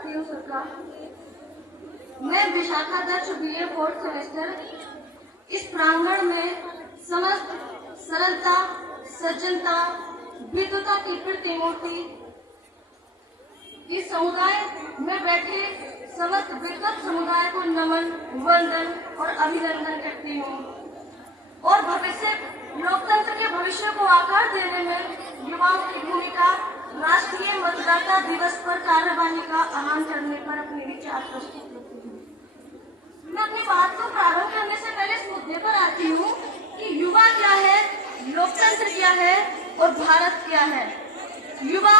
साथियों सबका। मैं विशाखाध्यक्ष बीए 4th सेमेस्टर इस प्रांगण में समस्त सरलता, सज्जनता, विद्वता की प्रतिमूर्ति इस समुदाय में बैठे समस्त विद्वत समुदाय को नमन, वंदन और अभिनंदन करती हूँ और भविष्य लोकतंत्र के भविष्य को आकार देने में युवाओं की भूमिका राष्ट्रीय मतदाता दिवस पर कार्यवाही का आह्वान करने पर अपने विचार प्रस्तुत करती हूँ। मैं अपनी बात को प्रारंभ करने से पहले इस मुद्दे पर आती हूँ कि युवा क्या है, लोकतंत्र क्या है और भारत क्या है। युवा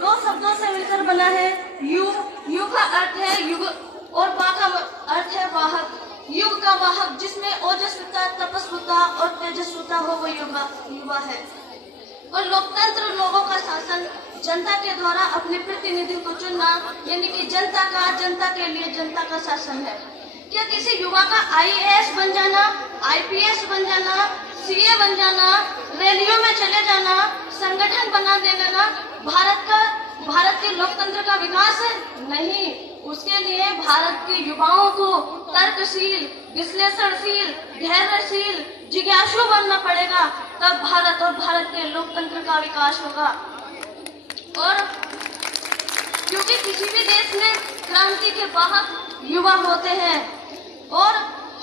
दो शब्दों से मिलकर बना है। युग का अर्थ है युग और बा का अर्थ है वाहक। युग का वाहक जिसमें ओजस्विता, तपस्विता और तेजस्विता हो वो युवा है। और लोकतंत्र लोगों का शासन, जनता के द्वारा अपने प्रतिनिधि को चुनना, यानी कि जनता के लिए जनता का शासन है। क्या किसी युवा का IAS बन जाना, IPS बन जाना, CA बन जाना, रैलियों में चले जाना, संगठन बना देना भारत के लोकतंत्र का विकास है? नहीं। उसके लिए भारत के युवाओं को तर्कशील, विश्लेषणशील, धैर्यशील, जिज्ञासु बनना पड़ेगा, तब भारत और भारत के लोकतंत्र का विकास होगा। और क्योंकि किसी भी देश में क्रांति के वाहक युवा होते हैं और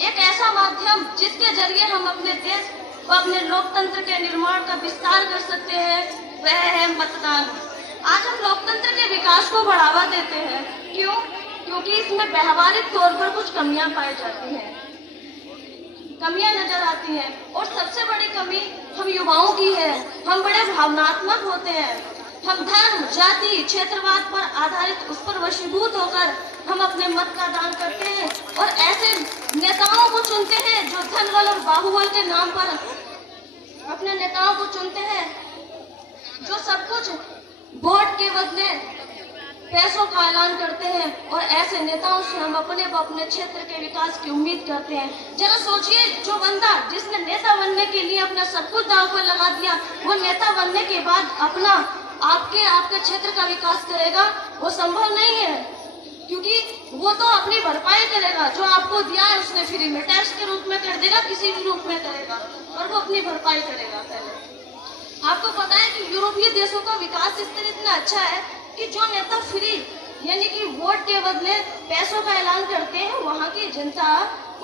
एक ऐसा माध्यम जिसके जरिए हम अपने देश व अपने लोकतंत्र के निर्माण का विस्तार कर सकते हैं, वह है मतदान। आज हम लोकतंत्र के विकास को बढ़ावा देते हैं। क्यों? क्योंकि इसमें व्यवहारिक तौर पर कुछ कमियां पाई जाती हैं, कमियां नजर आती हैं और सबसे बड़ी कमी हम युवाओं की है। हम बड़े भावनात्मक होते हैं। हम धर्म, जाति, क्षेत्रवाद पर आधारित उस पर वशीभूत होकर हम अपने मत का दान करते हैं और ऐसे नेताओं को चुनते हैं जो धनबल और बाहुबल के नाम पर अपने नेताओं को चुनते हैं, जो सब कुछ वोट के बदले पैसों का ऐलान करते हैं। और ऐसे नेताओं से हम अपने क्षेत्र के विकास की उम्मीद करते हैं। जरा सोचिए, जो बंदा जिसने नेता बनने के लिए अपना सब कुछ दांव पर लगा दिया, वो नेता बनने के बाद अपना आपके क्षेत्र का विकास करेगा? वो संभव नहीं है, क्योंकि वो तो अपनी भरपाई करेगा। जो आपको दिया है उसने फ्री में टैक्स के रूप में कर देगा, किसी भी रूप में करेगा, और वो अपनी भरपाई करेगा। पहले आपको पता है कि यूरोपीय देशों का विकास स्तर इतना अच्छा है कि जो नेता फ्री यानी कि वोट के बदले पैसों का ऐलान करते हैं, वहाँ की जनता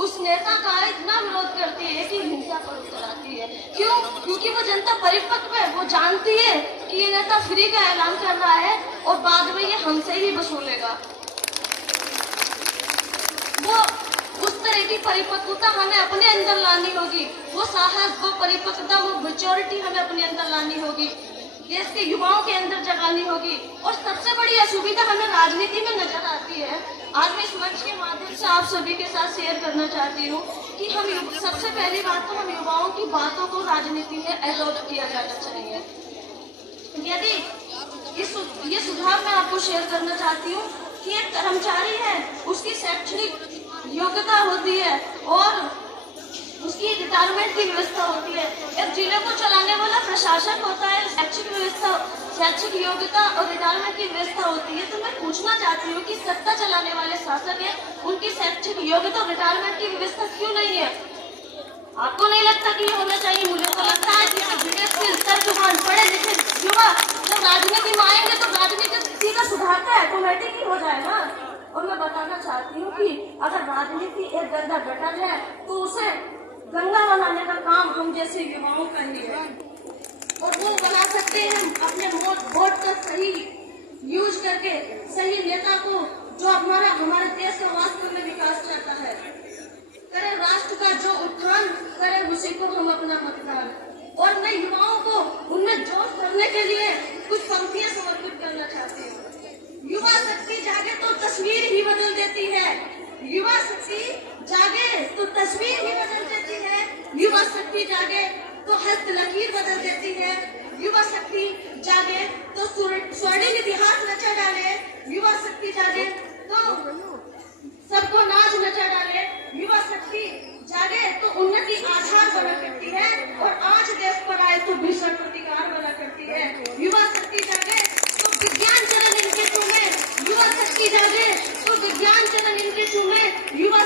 उस नेता का इतना विरोध करती है कि हिंसा पर उतर आती है। क्यों? क्योंकि वो जनता परिपक्व है। वो जानती है कि ये नेता फ्री का ऐलान कर रहा है और बाद में ये हमसे ही वसूलेगा। वो उस तरह की परिपक्वता हमें अपने अंदर लानी होगी। वो साहस, वो परिपक्वता, वो मैच्योरिटी हमें अपने अंदर लानी होगी, देश के युवाओं के अंदर जगानी होगी। और सबसे बड़ी असुविधा हमें राजनीति में नजर आती है। आज मैं इस मंच के माध्यम से आप सभी के साथ शेयर करना चाहती हूँ कि हम सबसे पहली बात तो हम युवाओं की बातों को राजनीति में एडॉप्ट किया जाना चाहिए। यदि ये सुझाव मैं आपको शेयर करना चाहती हूँ कि एक कर्मचारी है, उसकी शैक्षणिक योग्यता होती है और उसकी रिटायरमेंट की व्यवस्था होती है। एक जिले को चलाने वाला प्रशासक होता है, शैक्षिक योग्यता और रिटायरमेंट की व्यवस्था होती है। तो मैं पूछना चाहती हूँ कि सत्ता चलाने वाले शासक है, उनकी शैक्षिक योग्यता और रिटायरमेंट की व्यवस्था क्यों नहीं है? आपको नहीं लगता कि ये होना चाहिए? मुझे तो लगता है कि तर्कवान, पढ़े लिखे युवा जब राजनीति में आएंगे तो राजनीति का सुधार तो ऑटोमेटिक ही हो जाएगा। और मैं बताना चाहती हूँ कि अगर राजनीति एक गंदा गटर है तो उसे गंगा बनाने का काम हम जैसे युवाओं का ही है। और वो बना सकते हैं अपने वोट का सही यूज करके सही नेता को, जो हमारे देश का वास्तव में विकास चाहता है, करे राष्ट्र का जो उत्थान करे, उसी को हम अपना मतदान। और मैं युवाओं को उनमें जोश भरने के लिए कुछ पंक्तियां समर्पित करना चाहती हूँ। युवा शक्ति जागे तो तस्वीर ही बदल देती है। युवा शक्ति जागे तो तस्वीर ही बदल देती है। युवा शक्ति जागे तो हस्त लकीर बदल देती है। युवा शक्ति जागे तो स्वर्णिम इतिहास नचा डाले। युवा शक्ति जागे तो सबको नाच नचा डाले। युवा शक्ति जागे तो उन्नति आधार बना करती है और आज देश पर आए तो भीषण प्रतिकार बना करती है। युवा शक्ति जागे तो विज्ञान चरण इनके तुम्हें। युवा शक्ति जागे युवा